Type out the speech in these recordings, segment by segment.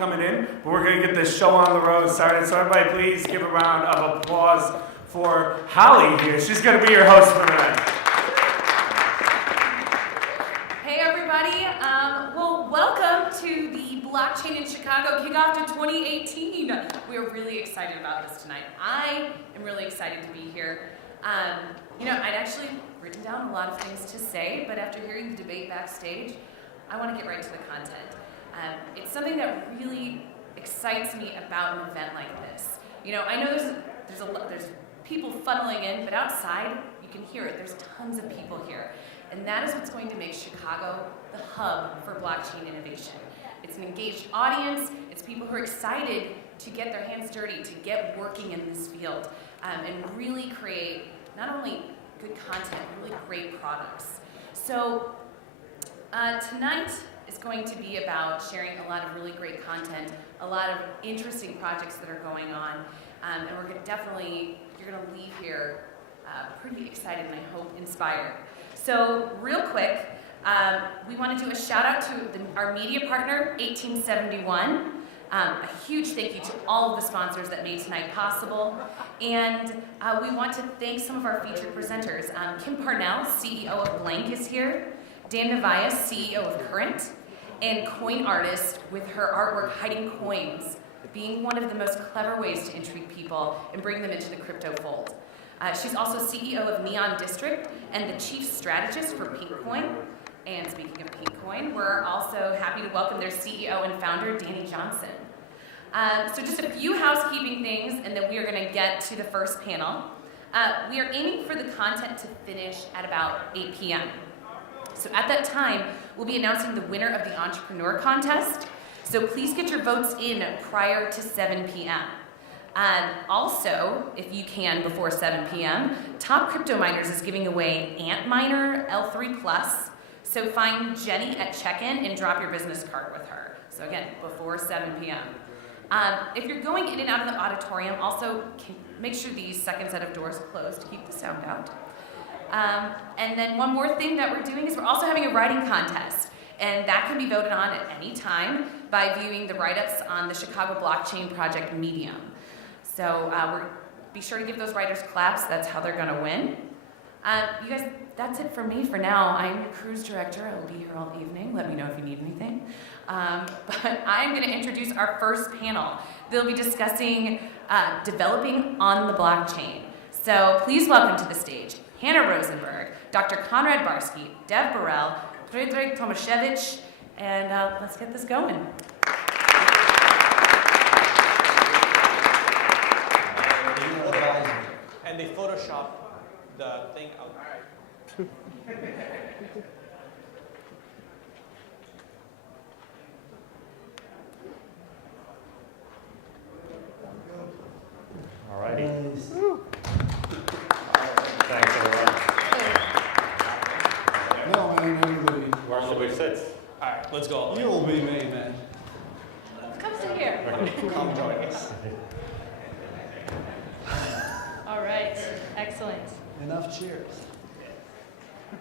coming in, but we're going to get this show on the road started. So everybody please give a round of applause for Holly here. She's going to be your host for tonight. Hey everybody, well welcome to the Blockchain in Chicago kickoff to 2018. We are really excited about this tonight. I am really excited to be here. I'd actually written down a lot of things to say, but after hearing the debate backstage, I want to get right to the content. It's something that really excites me about an event like this. I know there's people funneling in, but outside you can hear it. There's tons of people here, and that is what's going to make Chicago the hub for blockchain innovation. It's an engaged audience. It's people who are excited to get their hands dirty, to get working in this field, and really create not only good content, but really great products. So tonight is going to be about sharing a lot of really great content, a lot of interesting projects that are going on, and you're going to leave here pretty excited and I hope inspired. So real quick, we want to do a shout out to our media partner, 1871. A huge thank you to all of the sponsors that made tonight possible. And we want to thank some of our featured presenters. Kim Parnell, CEO of Blank, is here. Dan Nevias, CEO of Current. And Coin Artist with her artwork Hiding Coins, being one of the most clever ways to intrigue people and bring them into the crypto fold. She's also CEO of Neon District and the chief strategist for Pinkcoin. And speaking of Pinkcoin, we're also happy to welcome their CEO and founder, Danny Johnson. So just a few housekeeping things, and then we are going to get to the first panel. We are aiming for the content to finish at about 8 p.m. So at that time, we'll be announcing the winner of the Entrepreneur Contest. So please get your votes in prior to 7 p.m. Also, if you can, before 7 p.m., Top Crypto Miners is giving away Antminer L3+. So find Jenny at check-in and drop your business card with her. So again, before 7 p.m. If you're going in and out of the auditorium, also make sure the second set of doors are closed to keep the sound out. And then one more thing that we're doing is we're also having a writing contest. And that can be voted on at any time by viewing the write-ups on the Chicago Blockchain Project Medium. So be sure to give those writers claps. That's how they're going to win. You guys, that's it for me for now. I'm the cruise director. I will be here all evening. Let me know if you need anything. But I'm going to introduce our first panel. They'll be discussing developing on the blockchain. So please welcome to the stage Hannah Rosenberg, Dr. Konrad Barsky, Dev Burrell, Fredrik Tomaszewicz, and let's get this going. And they Photoshop the thing out. All righty. Thanks, everyone. No, man, everybody. Where everybody sits. All right, let's go. You'll be me, man. Come sit here. Come join us. All right, excellent. Enough cheers.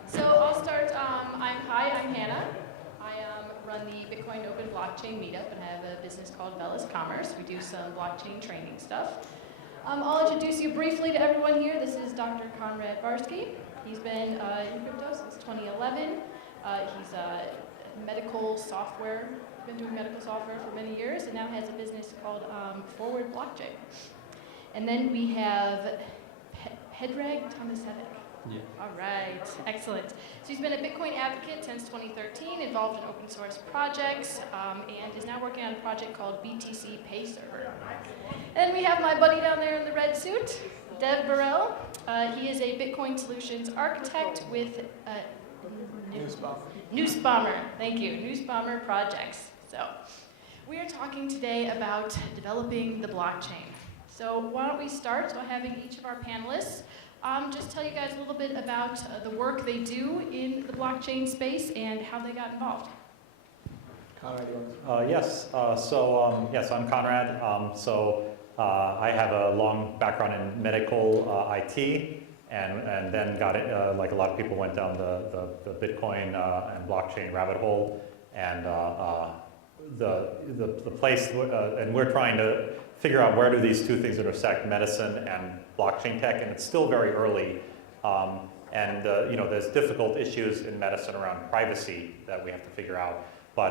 So I'll start. I'm Hannah. I run the Bitcoin Open Blockchain Meetup, and I have a business called Velas Commerce. We do some blockchain training stuff. I'll introduce you briefly to everyone here. This is Dr. Konrad Barsky. He's been in crypto since 2011. He's a medical software, been doing medical software for many years, and now has a business called Forward Blockchain. And then we have Predrag Tomaszewicz. Yeah. All right, excellent. So he's been a Bitcoin advocate since 2013, involved in open source projects, and is now working on a project called BTC Pay Server. And we have my buddy down there in the red suit, Dev Burrell. He is a Bitcoin solutions architect with Noosebomber. Thank you, Noosebomber Projects. So we are talking today about developing the blockchain. So why don't we start by having each of our panelists just tell you guys a little bit about the work they do in the blockchain space and how they got involved. Yes, yes, I'm Konrad. I have a long background in medical IT, and then got it, like a lot of people went down the Bitcoin and blockchain rabbit hole, and the place, and we're trying to figure out where do these two things intersect, medicine and blockchain tech, and it's still very early. You know, there's difficult issues in medicine around privacy that we have to figure out. But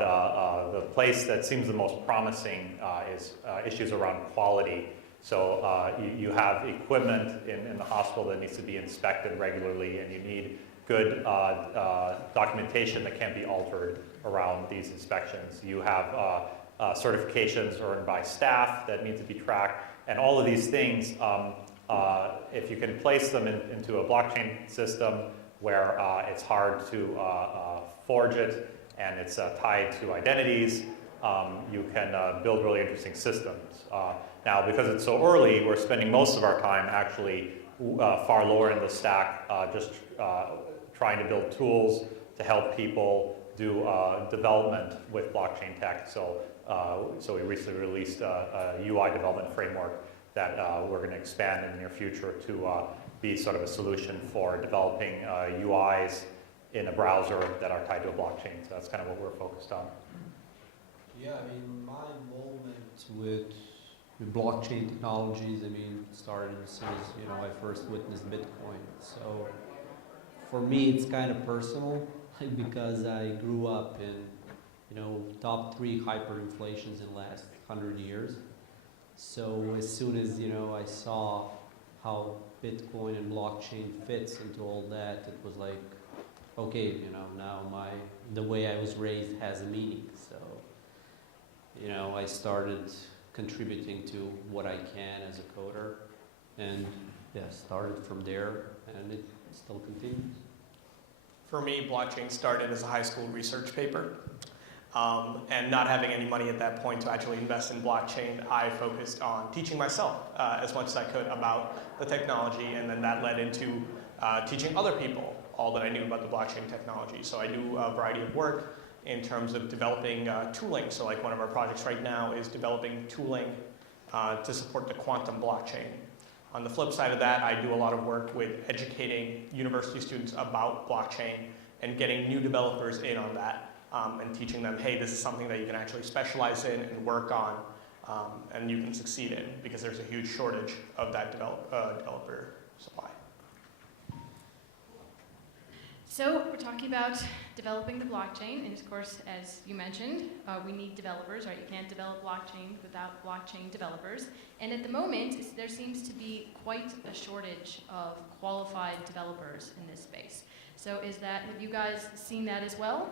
the place that seems the most promising is issues around quality. So you have equipment in the hospital that needs to be inspected regularly, and you need good documentation that can't be altered around these inspections. You have certifications earned by staff that need to be tracked, and all of these things, if you can place them into a blockchain system where it's hard to forge it and it's tied to identities, you can build really interesting systems. Now, because it's so early, we're spending most of our time actually far lower in the stack, just trying to build tools to help people do development with blockchain tech. So we recently released a UI development framework that we're going to expand in the near future to be sort of a solution for developing UIs in a browser that are tied to a blockchain. So that's kind of what we're focused on. Yeah, I mean, my involvement with blockchain technologies, I mean, started as soon as, you know, I first witnessed Bitcoin. So for me, it's kind of personal because I grew up in, you know, top 3 hyperinflations in the last 100 years. So as soon as, you know, I saw how Bitcoin and blockchain fits into all that, it was like, okay, you know, now the way I was raised has a meaning. So, you know, I started contributing to what I can as a coder, and yeah, started from there, and it still continues. For me, blockchain started as a high school research paper. And not having any money at that point to actually invest in blockchain, I focused on teaching myself as much as I could about the technology, and then that led into teaching other people all that I knew about the blockchain technology. So I do a variety of work in terms of developing tooling. So like one of our projects right now is developing tooling to support the quantum blockchain. On the flip side of that, I do a lot of work with educating university students about blockchain and getting new developers in on that. And teaching them, hey, this is something that you can actually specialize in and work on, and you can succeed in, because there's a huge shortage of that developer supply. So we're talking about developing the blockchain, and of course, as you mentioned, we need developers, right? You can't develop blockchain without blockchain developers. And at the moment, there seems to be quite a shortage of qualified developers in this space. So have you guys seen that as well?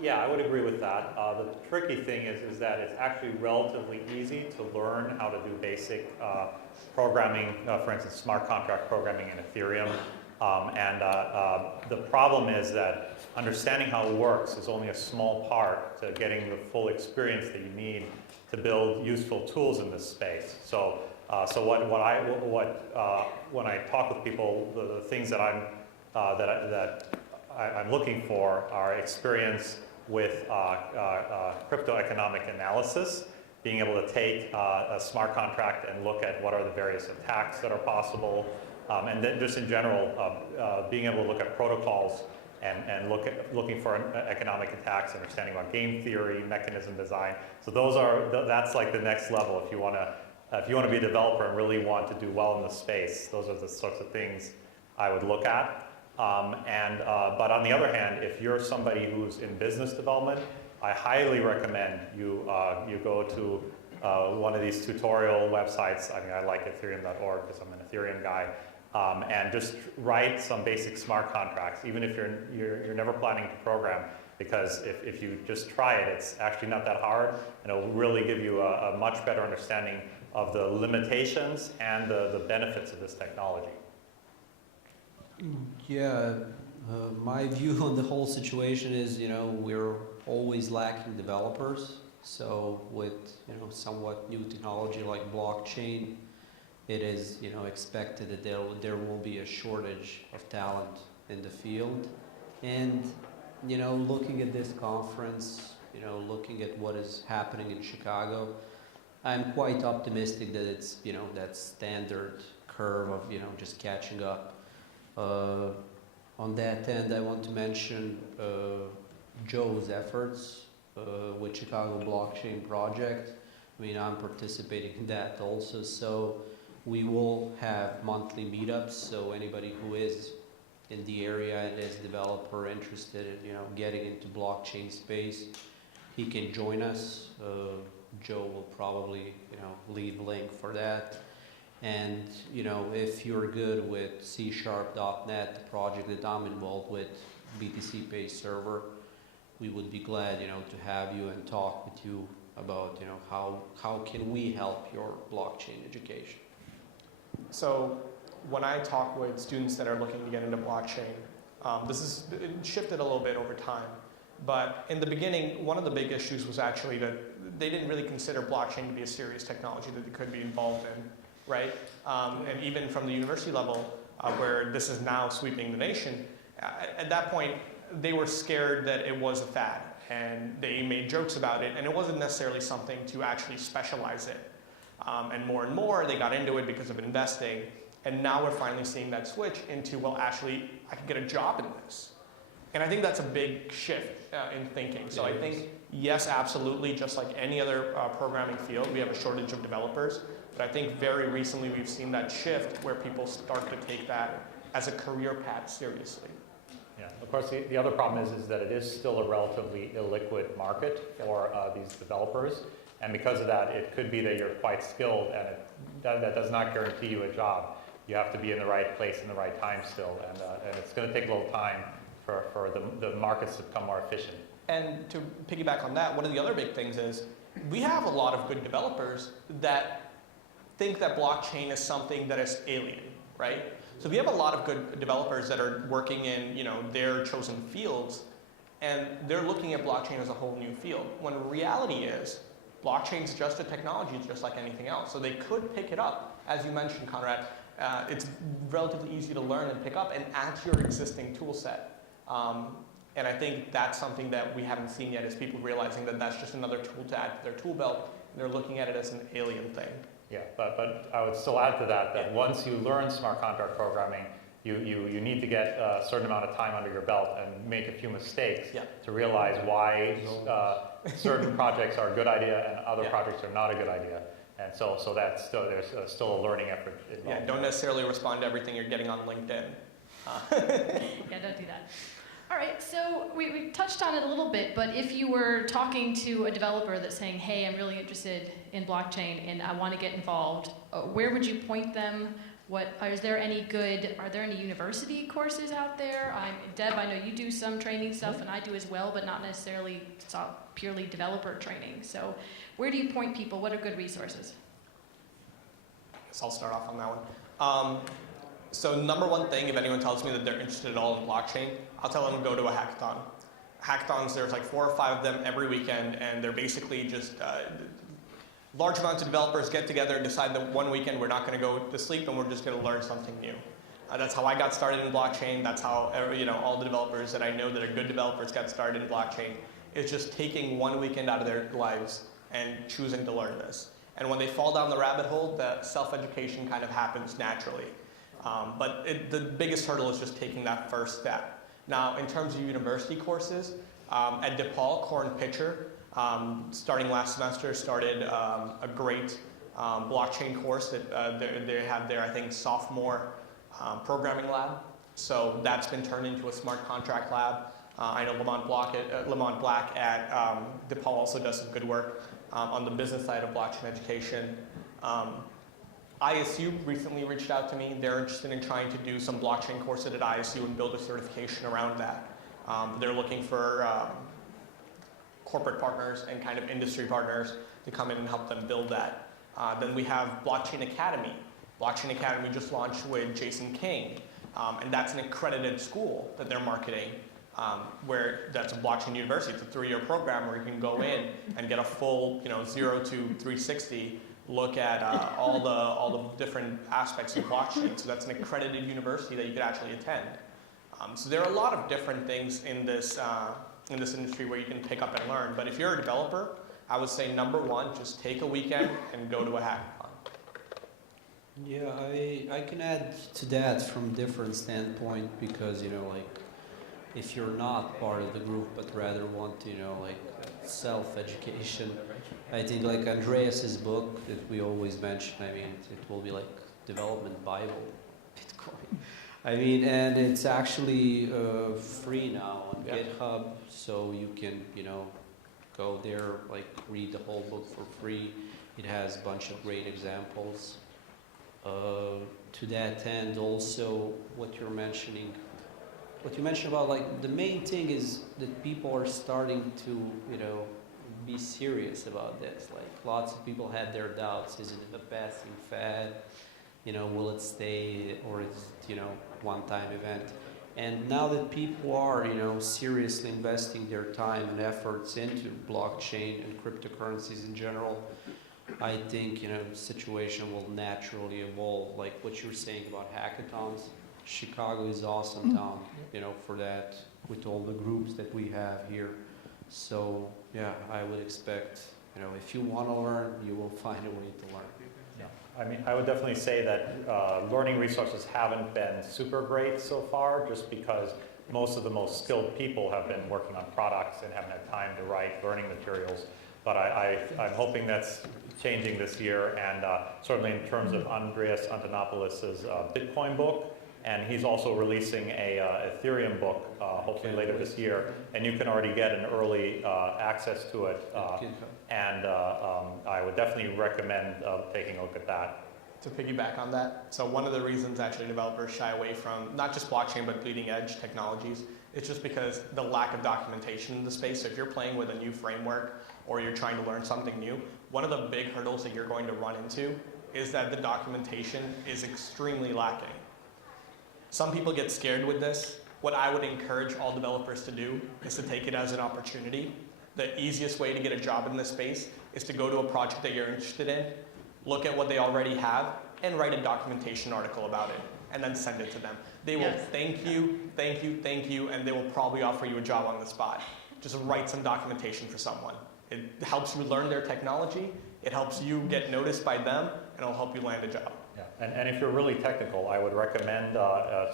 Yeah, I would agree with that. The tricky thing is that it's actually relatively easy to learn how to do basic programming, for instance, smart contract programming in Ethereum. The problem is that understanding how it works is only a small part to getting the full experience that you need to build useful tools in this space. So when I talk with people, the things that I'm looking for are experience with crypto economic analysis, being able to take a smart contract and look at what are the various attacks that are possible, and then just in general, being able to look at protocols and looking for economic attacks, understanding about game theory, mechanism design. So that's like the next level if you want to be a developer and really want to do well in the space. Those are the sorts of things I would look at. But on the other hand, if you're somebody who's in business development, I highly recommend you go to one of these tutorial websites. I mean, I like Ethereum.org because I'm an Ethereum guy, and just write some basic smart contracts, even if you're never planning to program. Because if you just try it, it's actually not that hard, and it'll really give you a much better understanding of the limitations and the benefits of this technology. Yeah, my view on the whole situation is, you know, we're always lacking developers. So with, you know, somewhat new technology like blockchain, it is, you know, expected that there will be a shortage of talent in the field. And, you know, looking at this conference, you know, looking at what is happening in Chicago, I'm quite optimistic that it's, you know, that standard curve of, you know, just catching up. On that end, I want to mention Joe's efforts with Chicago Blockchain Project. I mean, I'm participating in that also. So we will have monthly meetups. So anybody who is in the area and is developer interested in, you know, getting into blockchain space, he can join us. Joe will probably, you know, leave a link for that. And, you know, if you're good with C#, .NET, the project that I'm involved with, BTC Pay Server, we would be glad, you know, to have you and talk with you about, you know, how can we help your blockchain education. So when I talk with students that are looking to get into blockchain, it shifted a little bit over time. But in the beginning, one of the big issues was actually that they didn't really consider blockchain to be a serious technology that they could be involved in, right? And even from the university level, where this is now sweeping the nation, at that point, they were scared that it was a fad, and they made jokes about it, and it wasn't necessarily something to actually specialize in. And more, they got into it because of investing, and now we're finally seeing that switch into, well, actually, I can get a job in this. And I think that's a big shift in thinking. So I think, yes, absolutely, just like any other programming field, we have a shortage of developers. But I think very recently we've seen that shift where people start to take that as a career path seriously. Yeah, of course, the other problem is that it is still a relatively illiquid market for these developers. And because of that, it could be that you're quite skilled, and that does not guarantee you a job. You have to be in the right place in the right time still, and it's going to take a little time for the markets to become more efficient. And to piggyback on that, one of the other big things is we have a lot of good developers that think that blockchain is something that is alien, right? So we have a lot of good developers that are working in, you know, their chosen fields, and they're looking at blockchain as a whole new field. When reality is, blockchain is just a technology, it's just like anything else. So they could pick it up, as you mentioned, Conrad. It's relatively easy to learn and pick up and add to your existing tool set. And I think that's something that we haven't seen yet, is people realizing that that's just another tool to add to their tool belt, and they're looking at it as an alien thing. Yeah, but I would still add to that once you learn smart contract programming, you need to get a certain amount of time under your belt and make a few mistakes to realize why certain projects are a good idea and other projects are not a good idea. And so that's still, there's still a learning effort involved. Yeah, don't necessarily respond to everything you're getting on LinkedIn. Yeah, don't do that. All right, so we touched on it a little bit, but if you were talking to a developer that's saying, hey, I'm really interested in blockchain and I want to get involved, where would you point them? Are there any university courses out there? Deb, I know you do some training stuff, and I do as well, but not necessarily purely developer training. So where do you point people? What are good resources? I guess I'll start off on that one. So number one thing, if anyone tells me that they're interested at all in blockchain, I'll tell them to go to a hackathon. Hackathons, there's like 4 or 5 of them every weekend, and they're basically just large amounts of developers get together and decide that one weekend we're not going to go to sleep and we're just going to learn something new. That's how I got started in blockchain. That's how all the developers that I know that are good developers got started in blockchain. It's just taking one weekend out of their lives and choosing to learn this. And when they fall down the rabbit hole, the self-education kind of happens naturally. But the biggest hurdle is just taking that first step. Now, in terms of university courses, at DePaul, Core and Pitcher, starting last semester, started a great blockchain course that they have their, I think, sophomore programming lab. So that's been turned into a smart contract lab. I know Lamont Black at DePaul also does some good work on the business side of blockchain education. ISU recently reached out to me. They're interested in trying to do some blockchain courses at ISU and build a certification around that. They're looking for corporate partners and kind of industry partners to come in and help them build that. Then we have Blockchain Academy. Blockchain Academy just launched with Jason King, and that's an accredited school that they're marketing, where that's a blockchain university. It's a 3-year program where you can go in and get a full, 0 to 360 look at all the different aspects of blockchain. So that's an accredited university that you could actually attend. So there are a lot of different things in this industry where you can pick up and learn. But if you're a developer, I would say number one, just take a weekend and go to a hackathon. Yeah, I can add to that from a different standpoint because, if you're not part of the group but rather want to, self-education. I think like Andreas's book that we always mention, I mean, it will be like development Bible, Bitcoin. I mean, and it's actually free now on GitHub, so you can, you know, go there, like read the whole book for free. It has a bunch of great examples. To that end, also what you mentioned about, like, the main thing is that people are starting to, you know, be serious about this. Like, lots of people had their doubts. Is it a passing fad? You know, will it stay, or is it, you know, one-time event? And now that people are, you know, seriously investing their time and efforts into blockchain and cryptocurrencies in general, I think, you know, the situation will naturally evolve. Like what you're saying about hackathons, Chicago is awesome town, you know, for that, with all the groups that we have here. So yeah, I would expect, you know, if you want to learn, you will find a way to learn. Yeah. I mean, I would definitely say that learning resources haven't been super great so far, just because most of the most skilled people have been working on products and haven't had time to write learning materials. But I'm hoping that's changing this year, and certainly in terms of Andreas Antonopoulos' Bitcoin book, and he's also releasing a Ethereum book hopefully later this year, and you can already get an early access to it, and I would definitely recommend taking a look at that. To piggyback on that, so one of the reasons actually developers shy away from not just blockchain but bleeding edge technologies, it's just because the lack of documentation in the space. So if you're playing with a new framework or you're trying to learn something new, one of the big hurdles that you're going to run into is that the documentation is extremely lacking. Some people get scared with this. What I would encourage all developers to do is to take it as an opportunity. The easiest way to get a job in this space is to go to a project that you're interested in, look at what they already have, and write a documentation article about it, and then send it to them. They will thank you, thank you, thank you, and they will probably offer you a job on the spot. Just write some documentation for someone. It helps you learn their technology, it helps you get noticed by them, and it'll help you land a job. Yeah. And if you're really technical, I would recommend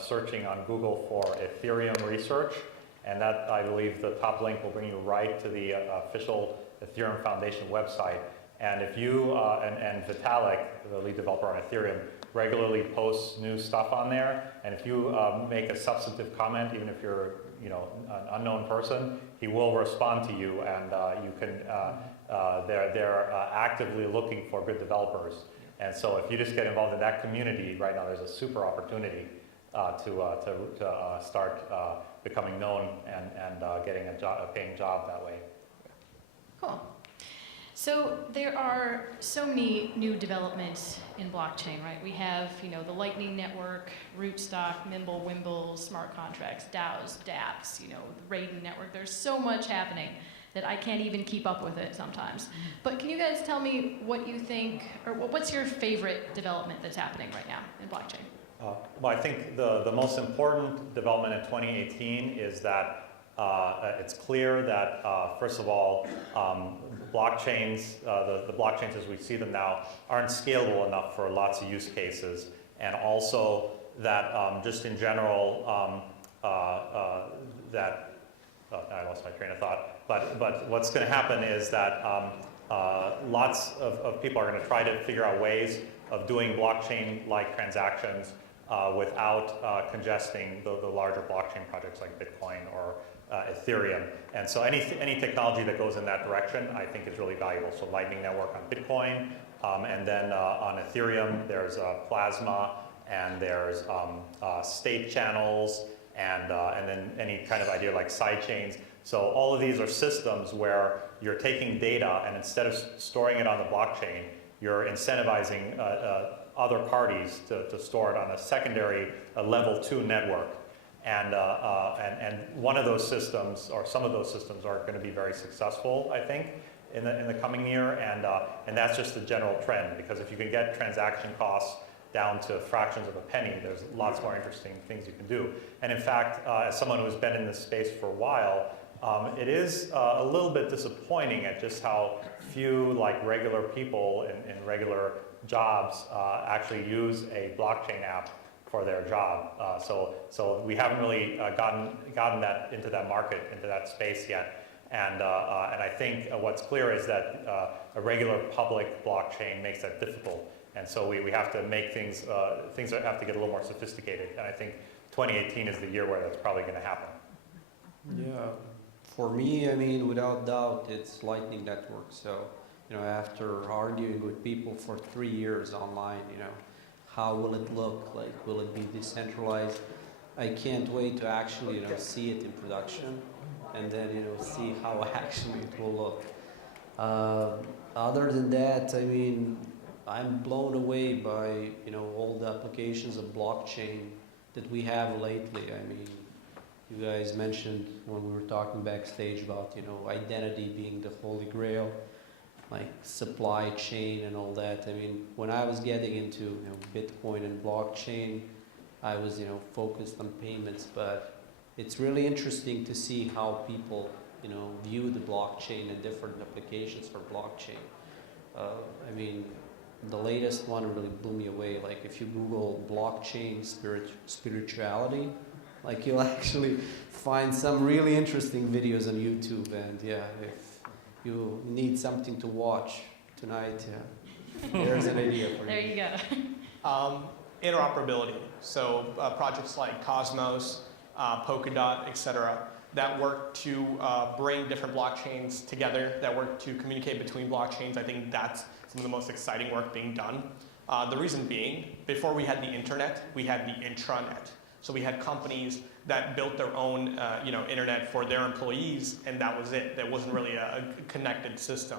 searching on Google for Ethereum research, and that, I believe, the top link will bring you right to the official Ethereum Foundation website. And if you, and Vitalik, the lead developer on Ethereum, regularly posts new stuff on there, and if you make a substantive comment, even if you're, you know, an unknown person, he will respond to you, and you can, they're actively looking for good developers. And so if you just get involved in that community right now, there's a super opportunity to start becoming known and getting a paying job that way. Cool. So there are so many new developments in blockchain, right? We have, you know, the Lightning Network, Rootstock, Mimble, Wimble, smart contracts, DAOs, dApps, you know, the Raiden Network. There's so much happening that I can't even keep up with it sometimes. But can you guys tell me what you think, or what's your favorite development that's happening right now in blockchain? Well, I think the most important development in 2018 is that it's clear that, first of all, blockchains, the blockchains as we see them now, aren't scalable enough for lots of use cases, and also that just in general, that, I lost my train of thought, but what's going to happen is that lots of people are going to try to figure out ways of doing blockchain-like transactions without congesting the larger blockchain projects like Bitcoin or Ethereum. And so any technology that goes in that direction, I think, is really valuable. So Lightning Network on Bitcoin, and then on Ethereum, there's Plasma, and there's state channels, and then any kind of idea like side chains. So all of these are systems where you're taking data, and instead of storing it on the blockchain, you're incentivizing other parties to store it on a secondary level 2 network. And one of those systems, or some of those systems, are going to be very successful, I think, in the coming year. And that's just the general trend, because if you can get transaction costs down to fractions of a penny, there's lots more interesting things you can do. And in fact, as someone who's been in this space for a while, it is a little bit disappointing at just how few, like, regular people in regular jobs actually use a blockchain app for their job. So we haven't really gotten that into that market, into that space yet. And I think what's clear is that a regular public blockchain makes that difficult. And so we have to make things that have to get a little more sophisticated. And I think 2018 is the year where that's probably going to happen. Yeah, for me, I mean, without doubt, it's Lightning Network. So, after arguing with people for 3 years online, how will it look? Like, will it be decentralized? I can't wait to actually, see it in production, and then, see how actually it will look. Other than that, I mean, I'm blown away by, all the applications of blockchain that we have lately. I mean, you guys mentioned when we were talking backstage about, identity being the holy grail, like supply chain and all that. I mean, when I was getting into, Bitcoin and blockchain, I was, focused on payments, but it's really interesting to see how people, view the blockchain and different applications for blockchain. I mean, the latest one really blew me away. Like, if you Google blockchain spirituality, like, you'll actually find some really interesting videos on YouTube. And yeah, if you need something to watch tonight, there's an idea for you. There you go. Interoperability. So projects like Cosmos, Polkadot, etc., that work to bring different blockchains together, that work to communicate between blockchains. I think that's some of the most exciting work being done. The reason being, before we had the internet, we had the intranet. So we had companies that built their own internet for their employees, and that was it. There wasn't really a connected system.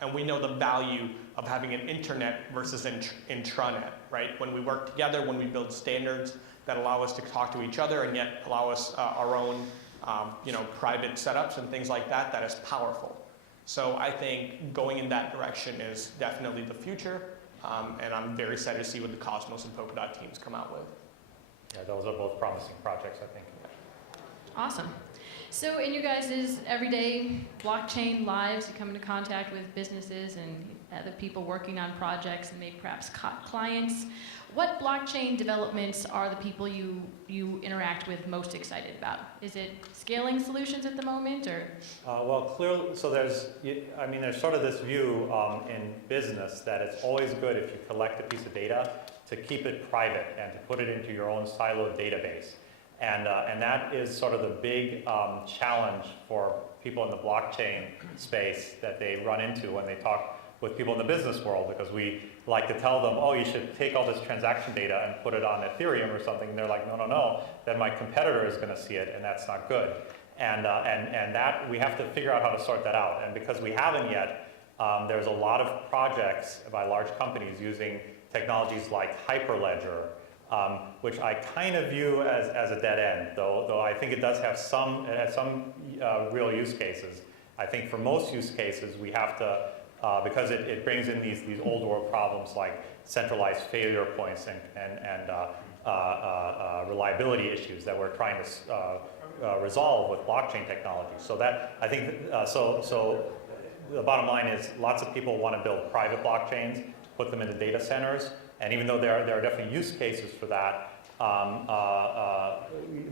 And we know the value of having an internet versus intranet, right? When we work together, when we build standards that allow us to talk to each other and yet allow us our own private setups and things like that, that is powerful. So I think going in that direction is definitely the future, and I'm very excited to see what the Cosmos and Polkadot teams come out with. Yeah, those are both promising projects, I think. Awesome. So in your guys' everyday blockchain lives, you come into contact with businesses and other people working on projects and maybe perhaps clients. What blockchain developments are the people you interact with most excited about? Is it scaling solutions at the moment, or? Well, clearly, so there's sort of this view in business that it's always good if you collect a piece of data to keep it private and to put it into your own siloed database. And that is sort of the big challenge for people in the blockchain space that they run into when they talk with people in the business world, because we like to tell them, oh, you should take all this transaction data and put it on Ethereum or something. And they're like, no, then my competitor is going to see it, and that's not good. And that we have to figure out how to sort that out. And because we haven't yet, there's a lot of projects by large companies using technologies like Hyperledger, which I kind of view as a dead end, though I think it does have some real use cases. I think for most use cases we have to, because it brings in these old world problems like centralized failure points and reliability issues that we're trying to resolve with blockchain technology. So that, I think, so the bottom line is lots of people want to build private blockchains, put them into data centers, and even though there are definitely use cases for that,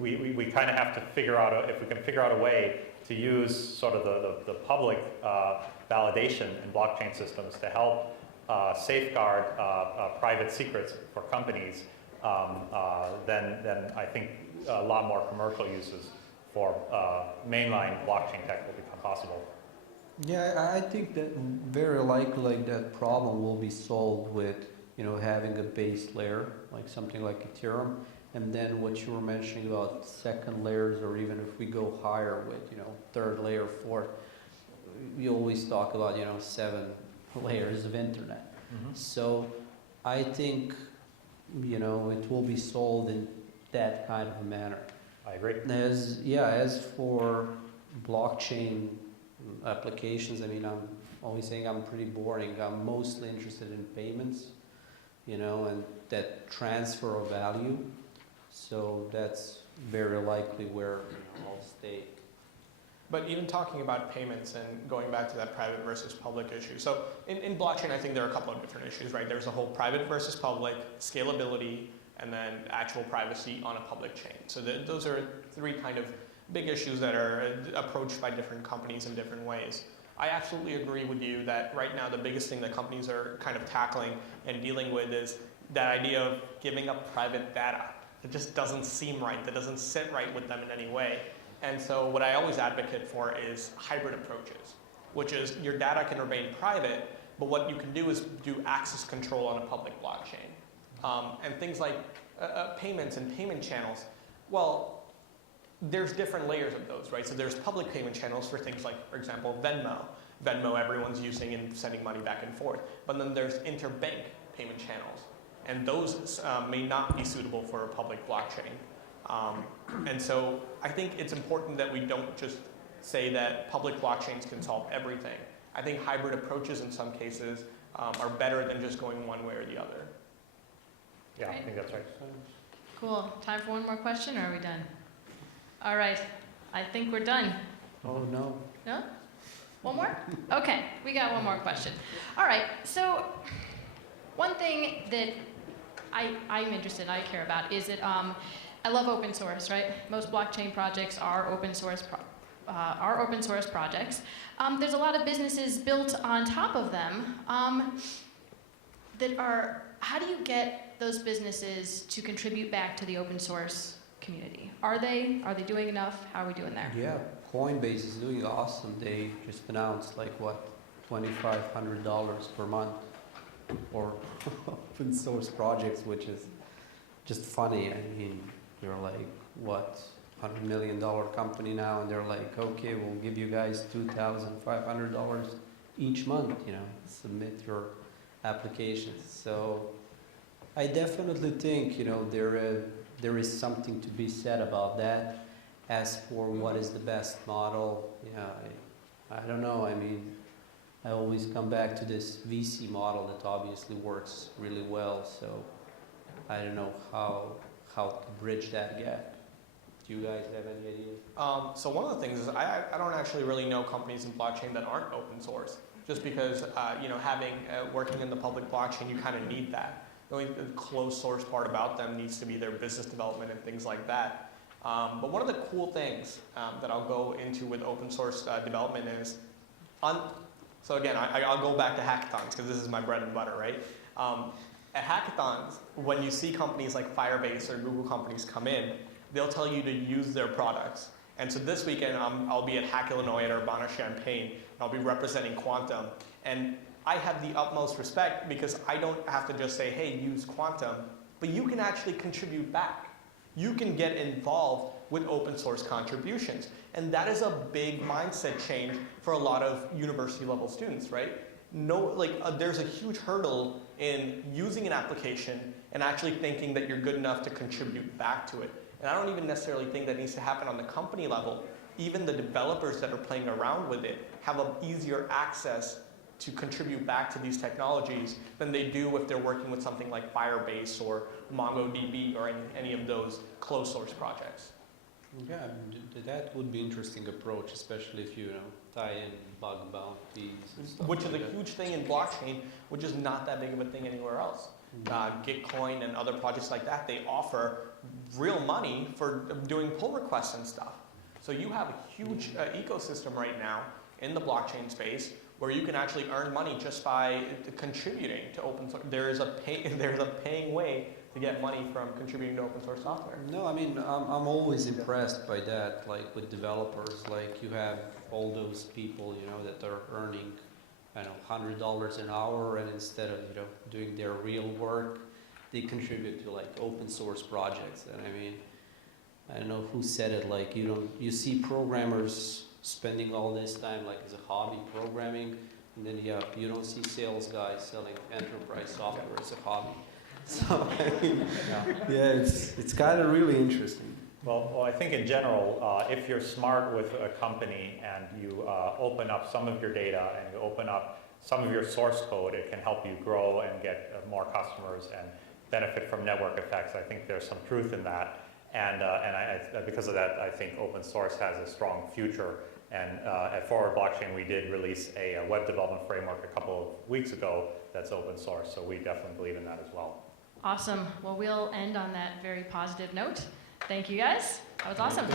we kind of have to figure out, if we can figure out a way to use sort of the public validation in blockchain systems to help safeguard private secrets for companies, then I think a lot more commercial uses for mainline blockchain tech will become possible. Yeah, I think that very likely that problem will be solved with, having a base layer, like something like Ethereum, and then what you were mentioning about second layers, or even if we go higher with, third layer, fourth, we always talk about, 7 layers of internet. Mm-hmm. So I think, it will be solved in that kind of a manner. I agree. As for blockchain applications, I'm always saying I'm pretty boring. I'm mostly interested in payments, and that transfer of value. So that's very likely where I'll stay. But even talking about payments and going back to that private versus public issue. So in blockchain, I think there are a couple of different issues, right? There's a whole private versus public, scalability, and then actual privacy on a public chain. So those are 3 kind of big issues that are approached by different companies in different ways. I absolutely agree with you that right now the biggest thing that companies are kind of tackling and dealing with is that idea of giving up private data. It just doesn't seem right. That doesn't sit right with them in any way. And so what I always advocate for is hybrid approaches, which is your data can remain private, but what you can do is do access control on a public blockchain. And things like payments and payment channels, well, there's different layers of those, right? So there's public payment channels for things like, for example, Venmo. Venmo everyone's using and sending money back and forth. But then there's interbank payment channels. And those may not be suitable for a public blockchain. And so I think it's important that we don't just say that public blockchains can solve everything. I think hybrid approaches in some cases are better than just going one way or the other. Yeah, I think that's right. Cool. Time for one more question, or are we done? All right. I think we're done. Oh, no. No? One more? Okay, we got one more question. All right, so one thing that I'm interested in, I care about, is that I love open source, right? Most blockchain projects are open source projects. There's a lot of businesses built on top of them that are, how do you get those businesses to contribute back to the open source community? Are they doing enough? How are we doing there? Yeah, Coinbase is doing awesome. They just announced like what, $2,500 per month for open source projects, which is just funny. I mean, you're like, what, $100 million company now, and they're like, okay, we'll give you guys $2,500 each month, you know, submit your applications. So I definitely think, you know, there is something to be said about that. As for what is the best model, yeah, I don't know. I mean, I always come back to this VC model that obviously works really well. So I don't know how to bridge that gap. Do you guys have any ideas? So one of the things is I don't actually really know companies in blockchain that aren't open source. Just because you know, having working in the public blockchain, you kind of need that. The only closed source part about them needs to be their business development and things like that. But one of the cool things that I'll go into with open source development is, so again, I'll go back to hackathons because this is my bread and butter, right? At hackathons, when you see companies like Firebase or Google companies come in, they'll tell you to use their products. And so this weekend, I'll be at Hack Illinois at Urbana-Champaign, and I'll be representing Quantum. And I have the utmost respect because I don't have to just say, hey, use Quantum, but you can actually contribute back. You can get involved with open source contributions. And that is a big mindset change for a lot of university level students, right? There's a huge hurdle in using an application and actually thinking that you're good enough to contribute back to it. And I don't even necessarily think that needs to happen on the company level. Even the developers that are playing around with it have an easier access to contribute back to these technologies than they do if they're working with something like Firebase or MongoDB or any of those closed source projects. Yeah, that would be an interesting approach, especially if you tie in bug bounties and stuff. Which is like a that. huge thing in blockchain, which is not that big of a thing anywhere else. Gitcoin and other projects like that, they offer real money for doing pull requests and stuff. So you have a huge ecosystem right now in the blockchain space where you can actually earn money just by contributing to open source. There's a paying way to get money from contributing to open source software. No, I mean, I'm always impressed by that, like with developers. Like you have all those people, that are earning, $100 an hour, and instead of, doing their real work, they contribute to like open source projects. And I mean, I don't know who said it, like you see programmers spending all this time like as a hobby programming, and then you don't see sales guys selling enterprise software as a hobby. So I mean, yeah, it's kind of really interesting. Well, I think in general, if you're smart with a company and you open up some of your data and you open up some of your source code, it can help you grow and get more customers and benefit from network effects. I think there's some truth in that. And because of that, I think open source has a strong future. And at Forward Blockchain, we did release a web development framework a couple of weeks ago that's open source. So we definitely believe in that as well. Awesome. Well, we'll end on that very positive note. Thank you guys. That was awesome.